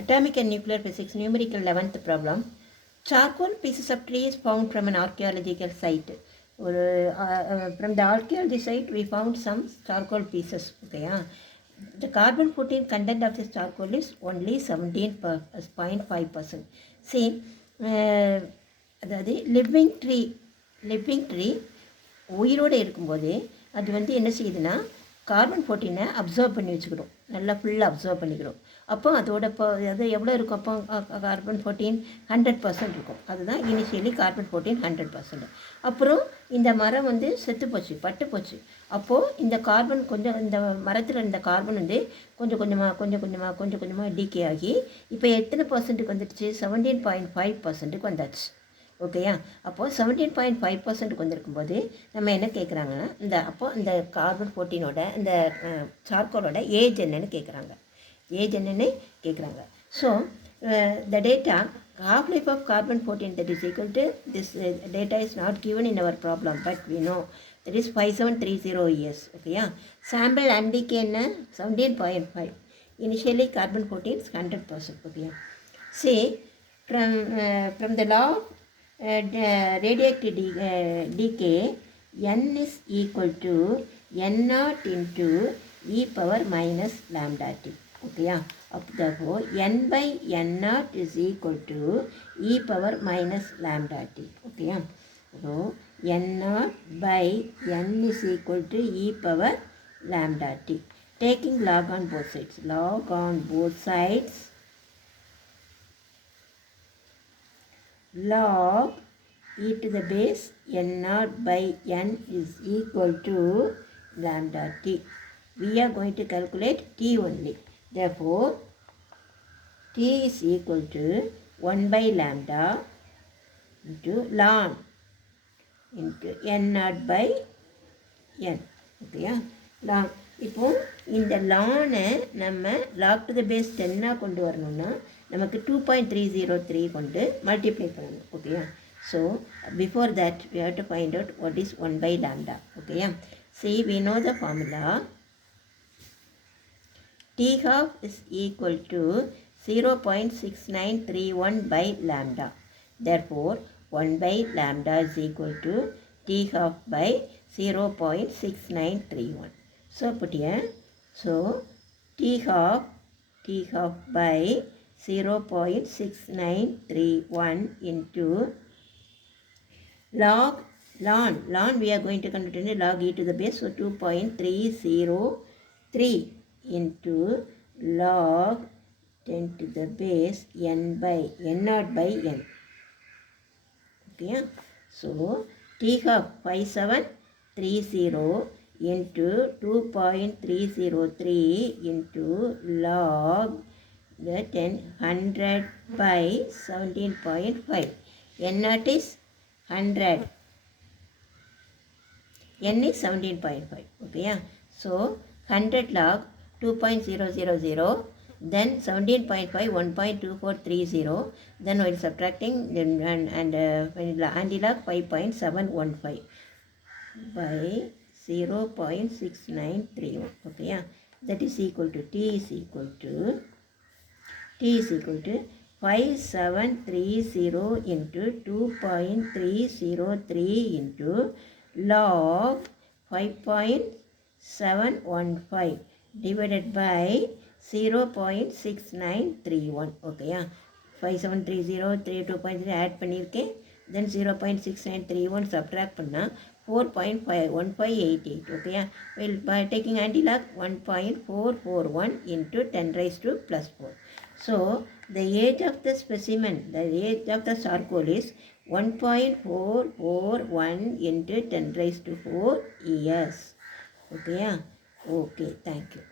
Atomic and nuclear physics, numerical 11th problem. Charcoal pieces of trees found from an archaeological site. From the archaeology site, we found some charcoal pieces. Okay, the carbon 14 content of this charcoal is only 17.5%. See, அதாவது living tree உயிரோடு இருக்கும்போது அது வந்து என்ன செய்யுதுன்னா கார்பன் 14 அப்சர்வ் பண்ணி வச்சுக்கிடும், நல்லா ஃபுல்லாக அப்சர்வ் பண்ணிக்கிடும். அப்போ அதோட அது எவ்வளோ இருக்கும்? அப்போ கார்பன் 14 100% இருக்கும். அதுதான் இனிஷியலி கார்பன் 14 100%. அப்புறம் இந்த மரம் வந்து செத்து போச்சு, பட்டு போச்சு. அப்போது இந்த கார்பன் இந்த மரத்தில் இருந்த கார்பன் வந்து கொஞ்சம் கொஞ்சமாக டீகே ஆகி இப்போ எத்தனை பர்சன்ட்டுக்கு வந்துடுச்சு? 17.5%க்கு வந்தாச்சு. ஓகேயா? அப்போது 17.5%க்கு வந்திருக்கும்போது நம்ம என்ன கேட்குறாங்கன்னா இந்த கார்பன் 14ஓட இந்த சார்கோலோட ஏஜ் என்னன்னு கேட்குறாங்க. So the data half-life of carbon 14 that is equal to this data is not given in our problem, but we know that is 5730 years. ஓகேயா? சாம்பிள் MDK என்ன? 17.5. initially carbon 14 is 100%. ஓகேயா? See, from the law of radioactive decay, n is equal to n0 into e power minus lambda t. Okay, therefore n by n0 is equal to e power minus lambda t. Okay, so n0 by n is equal to e power lambda t. Taking log on both sides, log e to the base n0 by n is equal to lambda t. We are going to calculate t only. Therefore, t is equal to 1 by lambda into ln into n0 by n. Okay, ln. இப்போ இந்த லானை நம்ம lock to the base 10 கொண்டு வரணும்னா நமக்கு 2.303 கொண்டு மல்டிப்ளை பண்ணணும். ஓகேயா? So before that we have to find out what is 1 by lambda. ஓகேயா? See, we know the formula. T half is equal to 0.6931 by lambda. Therefore, 1 by lambda is equal to T half by 0.6931. So put here, so T half by 0.6931 into ln we are going to convert into log e to the base, so 2.303 into log 10 to the base n0 by n. Okay, so T half 5730 into 2.303 into log the 100 by 17.5. n0 is 100, n is 17.5. Okay, so 100 log 2.000, then 17.5 1.2430, then while subtracting and anti-log 5.715 by 0.6931. Okay, that is equal to t is equal to 5730 into 2.303 into log 5.715 divided by 0.6931. Okay, 5730 2.3 add பண்ணியிருக்கேன், then 0.6931 subtract பண்ணால் 4.1588. Okay, well, by taking anti-log 1.441 into 10 raised to plus 4. So the age of the specimen, the age of the charcoal is 1.441 into 10 raised to 4 years. Okay, okay, thank you.